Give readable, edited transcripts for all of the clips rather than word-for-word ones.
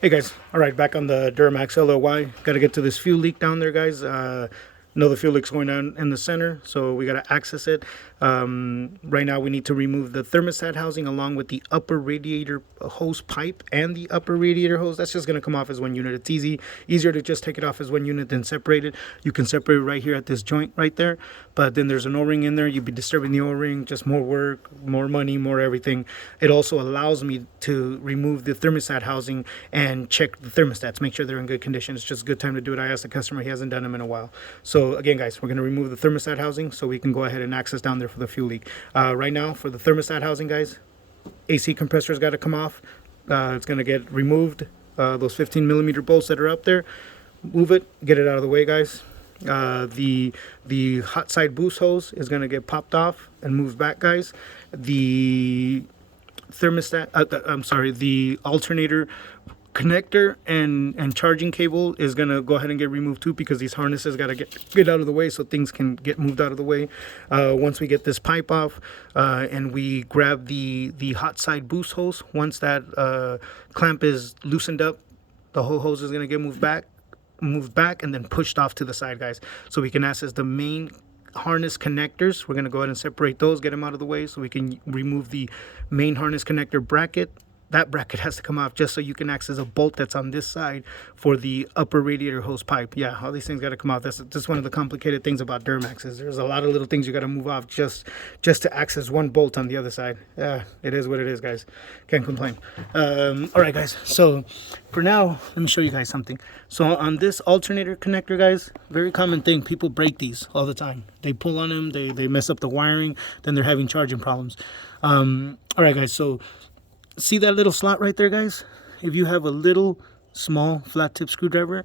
Hey guys, all right, back on the Duramax LLY. Got to get to this fuel leak down there, guys. Know the fuel leak's going down in the center, so we got to access it. Right now, we need to remove the thermostat housing along with the upper radiator hose pipe and the upper radiator hose. That's just going to come off as one unit. It's easier to just take it off as one unit than separate it. You can separate it right here at this joint right there, but then there's an O-ring in there. You'd be disturbing the O-ring, just more work, more money, more everything. It also allows me to remove the thermostat housing and check the thermostats, make sure they're in good condition. It's just a good time to do it. I asked the customer, he hasn't done them in a while. So again, guys, we're going to remove the thermostat housing so we can go ahead and access down there for the fuel leak. Right now, for the thermostat housing, guys, AC compressor's got to come off. It's going to get removed. Those 15 millimeter bolts that are up there, move it, get it out of the way, guys. The hot side boost hose is going to get popped off and moved back, guys. The thermostat, I'm sorry, the alternator connector and charging cable is going to go ahead and get removed too, because these harnesses got to get out of the way so things can get moved out of the way. Once we get this pipe off and we grab the hot side boost hose, once that clamp is loosened up, the whole hose is going to get moved back and then pushed off to the side, guys, so we can access the main harness connectors. We're going to go ahead and separate those, get them out of the way so we can remove the main harness connector bracket. That bracket has to come off just so you can access a bolt that's on this side for the upper radiator hose pipe. Yeah, all these things got to come off. That's one of the complicated things about Duramax, is there's a lot of little things you got to move off just to access one bolt on the other side. Yeah, it is what it is, guys. Can't complain. All right, guys. So for now, let me show you guys something. So on this alternator connector, guys, very common thing. People break these all the time. They pull on them. They mess up the wiring. Then they're having charging problems. All right, guys. So see that little slot right there, guys? If you have a little small flat tip screwdriver,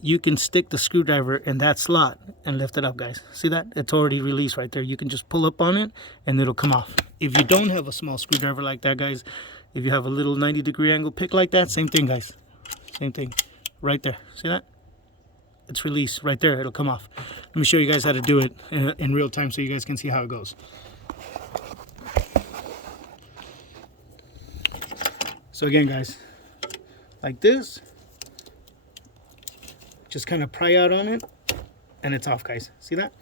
you can stick the screwdriver in that slot and lift it up, guys. See that? It's already released right there. You can just pull up on it and it'll come off. If you don't have a small screwdriver like that, guys, if you have a little 90-degree angle pick like that, same thing, guys. Same thing. Right there. See that? It's released right there. It'll come off. Let me show you guys how to do it in real time so you guys can see how it goes. So again, guys, like this, just kind of pry out on it and it's off, guys. See that?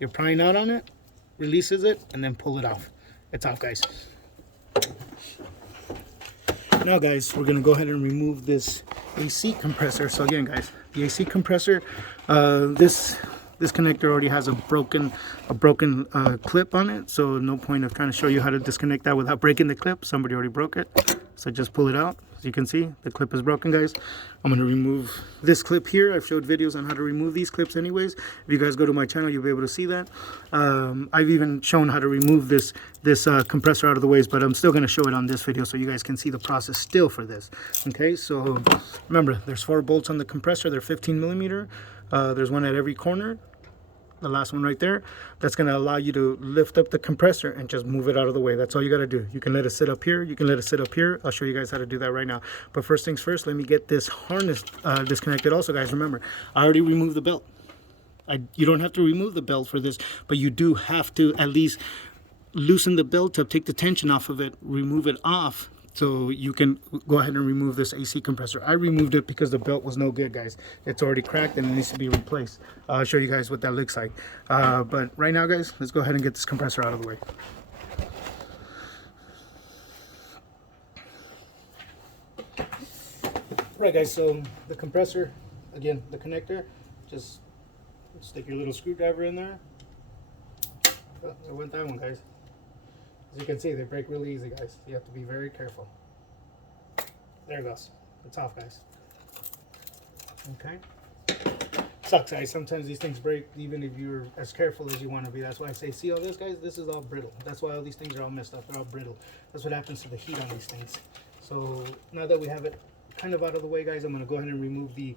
You're prying out on it, releases it, and then pull it off. It's off, guys. Now, guys, we're gonna go ahead and remove this AC compressor. So again, guys, the AC compressor, this connector already has a broken clip on it, so no point of trying to show you how to disconnect that without breaking the clip. Somebody already broke it, so just pull it out. As you can see, the clip is broken, guys. I'm going to remove this clip here. I've showed videos on how to remove these clips anyways. If you guys go to my channel, you'll be able to see that. I've even shown how to remove this compressor out of the ways, but I'm still going to show it on this video so you guys can see the process still for this. Okay, so remember, there's 4 bolts on the compressor. They're 15 millimeter. There's one at every corner. The last one right there, that's going to allow you to lift up the compressor and just move it out of the way. That's all you got to do. You can let it sit up here, you can let it sit up here. I'll show you guys how to do that right now, but first things first, let me get this harness disconnected. Also, guys, remember, I already removed the belt. You don't have to remove the belt for this, but you do have to at least loosen the belt up, take the tension off of it, remove it off, so you can go ahead and remove this AC compressor. I removed it because the belt was no good, guys. It's already cracked and it needs to be replaced. I'll show you guys what that looks like. But right now, guys, let's go ahead and get this compressor out of the way. Right, guys, so the compressor, again, the connector, just stick your little screwdriver in there. Oh, I went that one, guys. As you can see, they break really easy, guys. You have to be very careful. There it goes. It's off, guys. Okay. Sucks, guys. Sometimes these things break even if you're as careful as you want to be. That's why I say, see all this, guys? This is all brittle. That's why all these things are all messed up. They're all brittle. That's what happens to the heat on these things. So now that we have it kind of out of the way, guys, I'm going to go ahead and remove the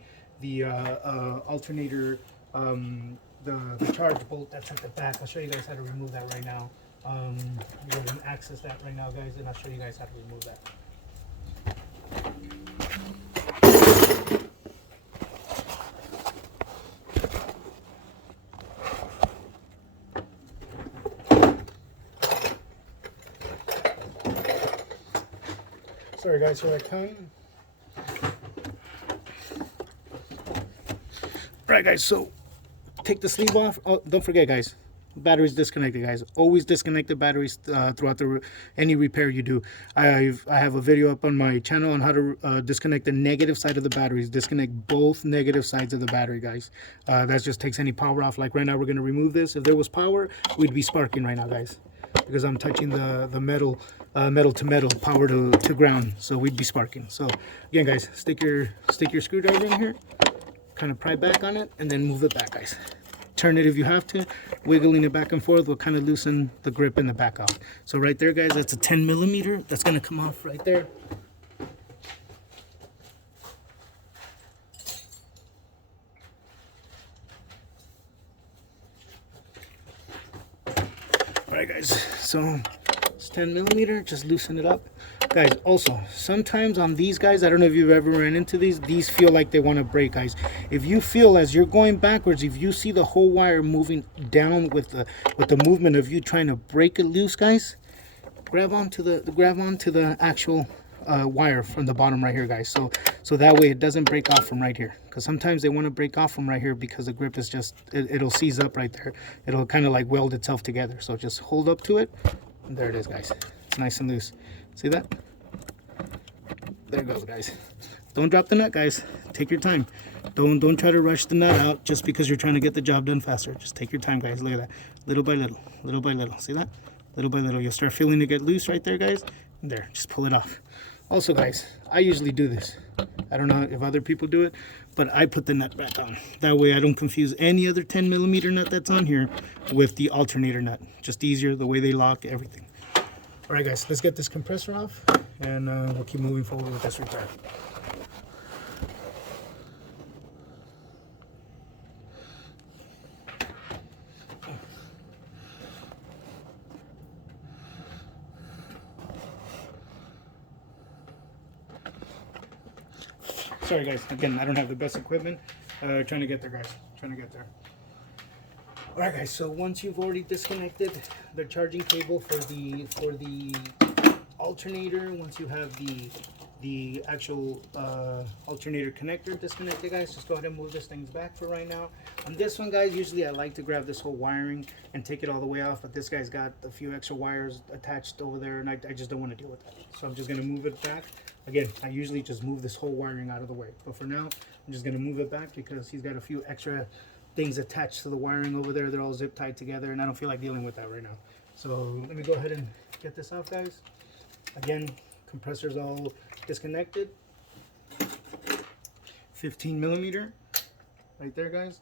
alternator, the charge bolt that's at the back. I'll show you guys how to remove that right now. Go ahead and access that right now, guys, and I'll show you guys how to remove that. Sorry, guys, here I come. All right, guys, so take the sleeve off. Oh, don't forget, guys, batteries disconnected, guys. Always disconnect the batteries throughout any repair you do. I have a video up on my channel on how to disconnect the negative side of the batteries. Disconnect both negative sides of the battery, guys. That just takes any power off. Like right now, we're going to remove this. If there was power, we'd be sparking right now, guys, because I'm touching the metal metal to metal, power to ground, so we'd be sparking. So again, guys, stick your screwdriver in here, kind of pry back on it, and then move it back, guys. Turn it if you have to. Wiggling it back and forth will kind of loosen the grip in the back off. So right there, guys, that's a 10 millimeter. That's going to come off right there. All right, guys, so it's 10 millimeter. Just loosen it up. Guys, also, sometimes on these guys, I don't know if you've ever ran into these feel like they want to break, guys. If you feel as you're going backwards, if you see the whole wire moving down with the movement of you trying to break it loose, guys, grab onto the actual wire from the bottom right here, guys. So that way it doesn't break off from right here. Because sometimes they want to break off from right here because the grip is just, it'll seize up right there. It'll kind of like weld itself together. So just hold up to it. And there it is, guys. It's nice and loose. See that? There it goes, guys. Don't drop the nut, guys. Take your time. Don't try to rush the nut out just because you're trying to get the job done faster. Just take your time, guys. Look at that. Little by little. Little by little. See that? Little by little. You'll start feeling it get loose right there, guys. And there. Just pull it off. Also, guys, I usually do this. I don't know if other people do it, but I put the nut back on. That way I don't confuse any other 10 millimeter nut that's on here with the alternator nut. Just easier, the way they lock, everything. All right, guys, let's get this compressor off, and we'll keep moving forward with this repair. Sorry, guys. Again, I don't have the best equipment. Trying to get there, guys. Trying to get there. All right, guys. So once you've already disconnected the charging cable for the alternator, once you have the actual alternator connector disconnected, guys, just go ahead and move this thing back for right now. On this one, guys, usually I like to grab this whole wiring and take it all the way off, but this guy's got a few extra wires attached over there, and I just don't want to deal with that. So I'm just going to move it back. Again, I usually just move this whole wiring out of the way, but for now, I'm just going to move it back because he's got a few extra things attached to the wiring over there. They're all zip tied together, and I don't feel like dealing with that right now. So let me go ahead and get this off, guys. Again, compressor's all disconnected. 15 millimeter right there, guys.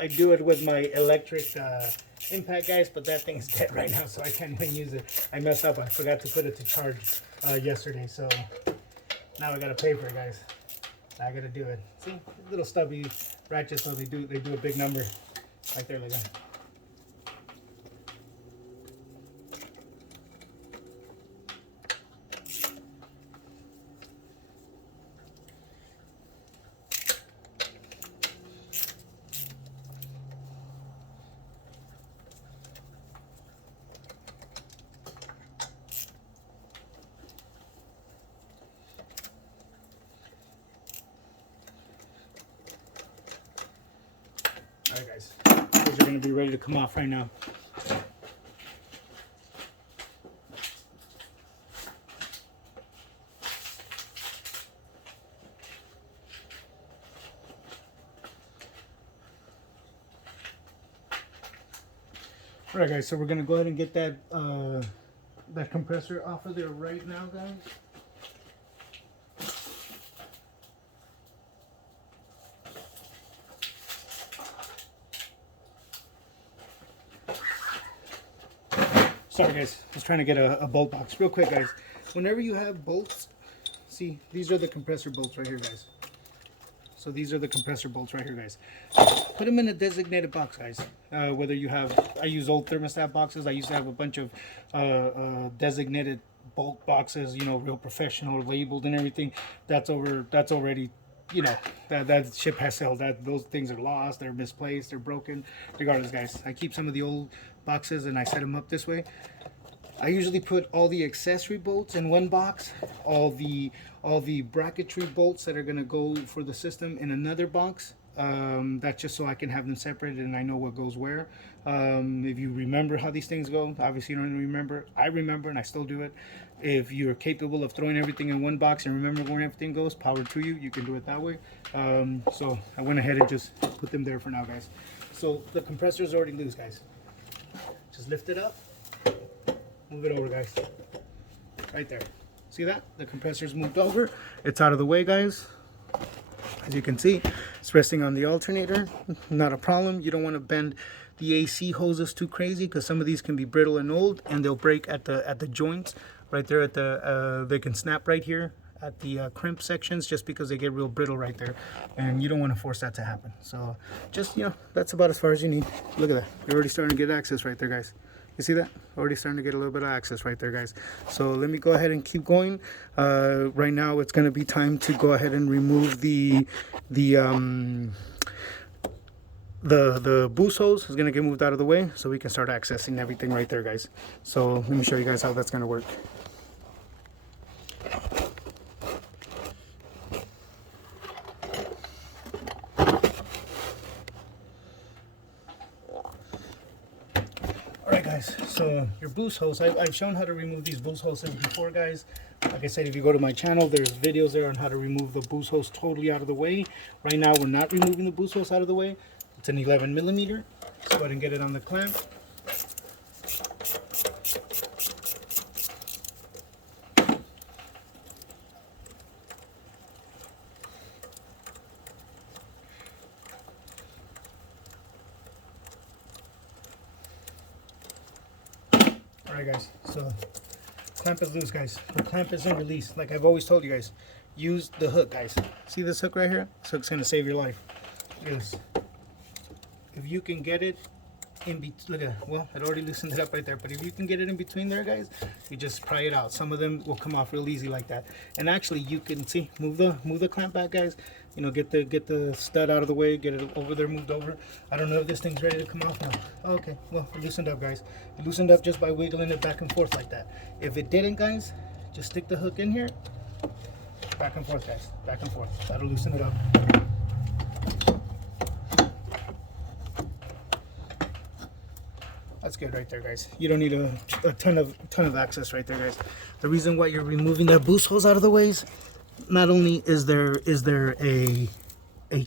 I do it with my electric impact, guys, but that thing's dead right now, so I can't even use it. I messed up. I forgot to put it to charge yesterday, so now I gotta pay for it, guys. I gotta do it. See, little stubby ratchets, so they do a big number right there, like that. All right, guys, those are going to be ready to come off right now. All right, guys, so we're going to go ahead and get that that compressor off of there right now, guys. Sorry, guys. I was trying to get a bolt box. Real quick, guys. Whenever you have bolts, see, these are the compressor bolts right here, guys. So these are the compressor bolts right here, guys. Put them in a designated box, guys. Whether you have, I use old thermostat boxes. I used to have a bunch of designated bolt boxes, you know, real professional, labeled and everything. That's already, you know, that ship has sailed. That those things are lost, they're misplaced, they're broken. Regardless, guys, I keep some of the old boxes and I set them up this way. I usually put all the accessory bolts in one box, all the bracketry bolts that are gonna go for the system in another box. That's just so I can have them separated and I know what goes where. If you remember how these things go, obviously you don't remember. I remember and I still do it. If you're capable of throwing everything in one box and remember where everything goes, power to you. You can do it that way. So I went ahead and just put them there for now, guys. So the compressor is already loose, guys. Just lift it up. Move it over, guys. Right there. See that? The compressor's moved over. It's out of the way, guys. As you can see, it's resting on the alternator. Not a problem. You don't want to bend the AC hoses too crazy because some of these can be brittle and old and they'll break at the joints. Right there at the, they can snap right here at the crimp sections just because they get real brittle right there. And you don't want to force that to happen. So just, you know, that's about as far as you need. Look at that. You're already starting to get access right there, guys. You see that? Already starting to get a little bit of access right there, guys. So let me go ahead and keep going. Right now, it's going to be time to go ahead and remove the boost hose is going to get moved out of the way so we can start accessing everything right there, guys. So let me show you guys how that's going to work. Alright guys, so your boost hose, I've shown how to remove these boost hoses before, guys. Like I said, if you go to my channel, there's videos there on how to remove the boost hose totally out of the way. Right now we're not removing the boost hose out of the way. It's an 11 millimeter. Let's go ahead and get it on the clamp. Alright guys, so clamp is loose, guys. The clamp isn't released. Like I've always told you guys, use the hook, guys. See this hook right here? This hook's gonna save your life. Look at this. If you can get it in between, look at that. Well, it already loosened it up right there, but if you can get it in between there, guys, you just pry it out. Some of them will come off real easy like that. And actually, you can see, move the clamp back, guys. You know, get the stud out of the way, get it over there, moved over. I don't know if this thing's ready to come off now. Okay, well, it loosened up, guys. It loosened up just by wiggling it back and forth like that. If it didn't, guys, just stick the hook in here. Back and forth, guys. Back and forth. That'll loosen it up. That's good right there, guys. You don't need a ton of access right there, guys. The reason why you're removing that boost hose out of the ways, not only is there a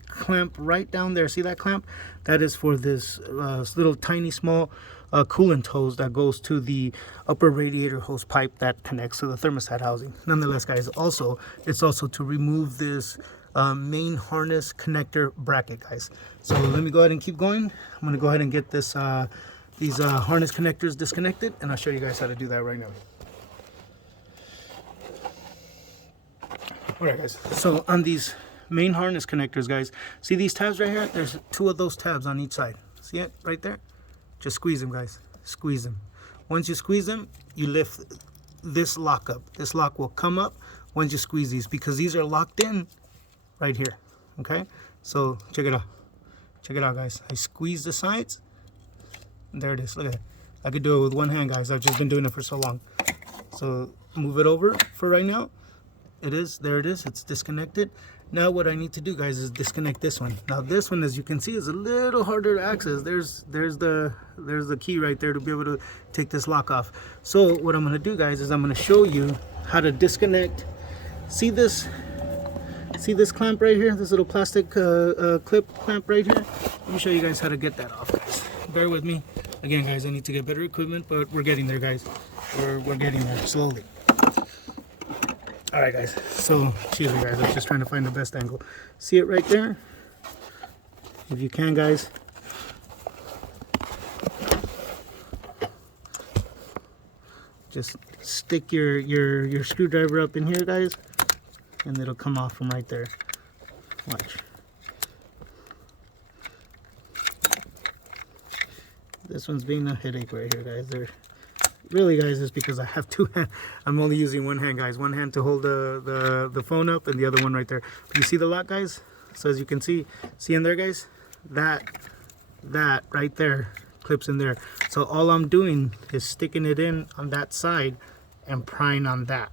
clamp right down there. See that clamp? That is for this little tiny small coolant hose that goes to the upper radiator hose pipe that connects to the thermostat housing. Nonetheless, guys, it's also to remove this main harness connector bracket, guys. So let me go ahead and keep going. I'm going to go ahead and get this these harness connectors disconnected, and I'll show you guys how to do that right now. Alright guys, so on these main harness connectors, guys, see these tabs right here? There's 2 of those tabs on each side. See it right there? Just squeeze them, guys. Squeeze them. Once you squeeze them, you lift this lock up. This lock will come up once you squeeze these because these are locked in right here. Okay? So check it out. Check it out, guys. I squeeze the sides. There it is. Look at that. I could do it with one hand, guys. I've just been doing it for so long. So move it over for right now. It is. There it is. It's disconnected. Now what I need to do, guys, is disconnect this one. Now this one, as you can see, is a little harder to access. There's the key right there to be able to take this lock off. So what I'm going to do, guys, is I'm going to show you how to disconnect. See this clamp right here? This little plastic clip clamp right here? Let me show you guys how to get that off, guys. Bear with me. Again, guys, I need to get better equipment, but we're getting there, guys. We're getting there slowly. All right, guys. So, excuse me, guys. I'm just trying to find the best angle. See it right there? If you can, guys. Just stick your screwdriver up in here, guys, and it'll come off from right there. Watch. This one's being a headache right here, guys. really, guys, is because I have two hands. I'm only using one hand, guys. One hand to hold the phone up and the other one right there. But you see the lock, guys? So as you can see in there, guys, that right there clips in there. So all I'm doing is sticking it in on that side and prying on that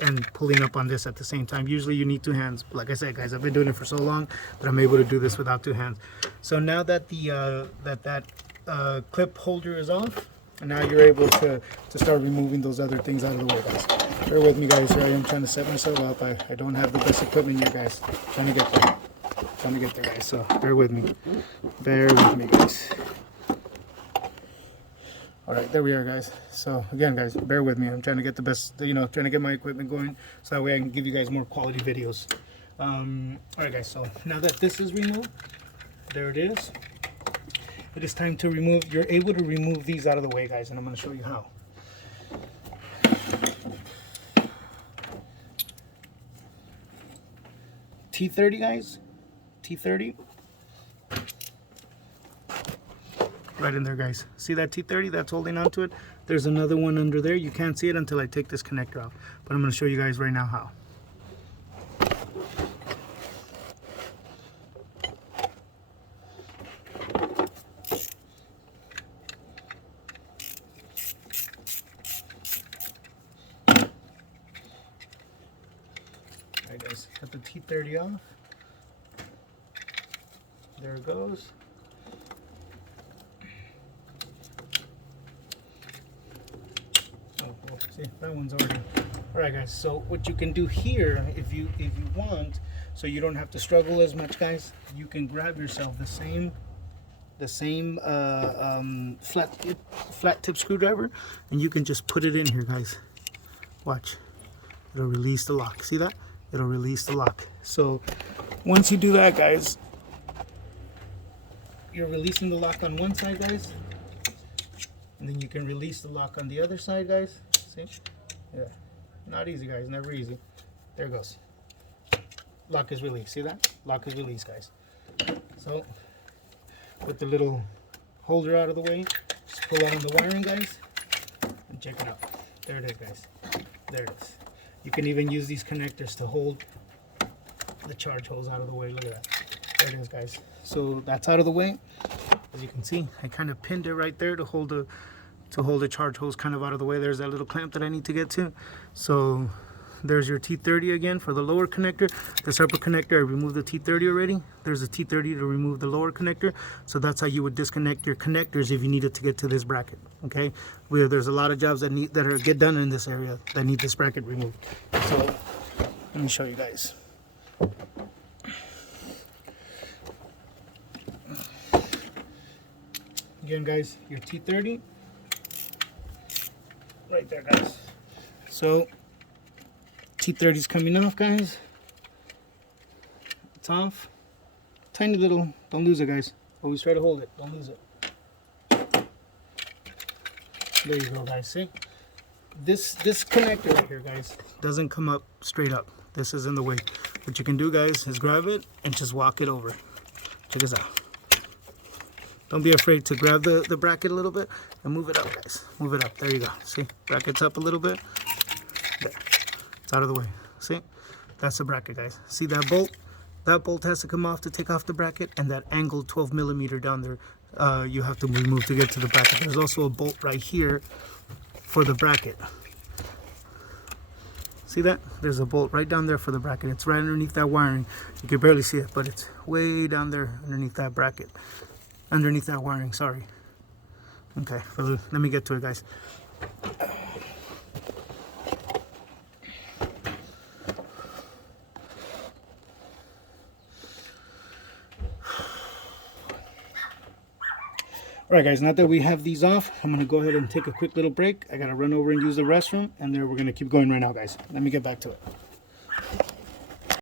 and pulling up on this at the same time. Usually you need two hands. Like I said, guys, I've been doing it for so long that I'm able to do this without two hands. So now that the clip holder is off, and now you're able to start removing those other things out of the way, guys. Bear with me, guys. Here I am trying to set myself up. I don't have the best equipment here, guys. Trying to get there, guys. So bear with me. Bear with me, guys. All right, there we are, guys. So again, guys, bear with me. I'm trying to get the best, trying to get my equipment going so that way I can give you guys more quality videos. All right, guys. So now that this is removed, there it is. It is time to remove. You're able to remove these out of the way, guys, and I'm going to show you how. T30, guys. T30. Right in there, guys. See that T30 that's holding onto it? There's another one under there. You can't see it until I take this connector off, but I'm going to show you guys right now how. Alright, guys, got the T30 off. There it goes. See, that one's already. All right, guys. So what you can do here, if you want, so you don't have to struggle as much, guys, you can grab yourself the same flat tip screwdriver, and you can just put it in here, guys. Watch, it'll release the lock. See that? It'll release the lock. So once you do that, guys, you're releasing the lock on one side, guys, and then you can release the lock on the other side, guys. See? Yeah. Not easy, guys. Never easy. There it goes. Lock is released. See that? Lock is released, guys. So, put the little holder out of the way. Just pull on the wiring, guys. And check it out. There it is, guys. There it is. You can even use these connectors to hold the charge hose out of the way. Look at that. There it is, guys. So, that's out of the way. As you can see, I kind of pinned it right there to hold the charge hose kind of out of the way. There's that little clamp that I need to get to. So there's your T30 again for the lower connector. This upper connector, I removed the T30 already. There's a T30 to remove the lower connector. So that's how you would disconnect your connectors if you needed to get to this bracket. Okay, there's a lot of jobs that get done in this area that need this bracket removed. So let me show you guys. Again, guys, your T30. Right there, guys. So T30 is coming off, guys. It's off. Tiny little. Don't lose it, guys. Always try to hold it. Don't lose it. There you go, guys. See, this connector right here, guys, doesn't come up straight up. This is in the way. What you can do, guys, is grab it and just walk it over. Check this out. Don't be afraid to grab the bracket a little bit and move it up, guys. Move it up. There you go. See? Bracket's up a little bit. There. It's out of the way. See? That's the bracket, guys. See that bolt? That bolt has to come off to take off the bracket, and that angled 12 millimeter down there, you have to remove to get to the bracket. There's also a bolt right here for the bracket. See that? There's a bolt right down there for the bracket. It's right underneath that wiring. You can barely see it, but it's way down there underneath that bracket. Underneath that wiring, sorry. Okay, let me get to it, guys. All right, guys, now that we have these off, I'm going to go ahead and take a quick little break. I got to run over and use the restroom, and then we're going to keep going right now, guys. Let me get back to it.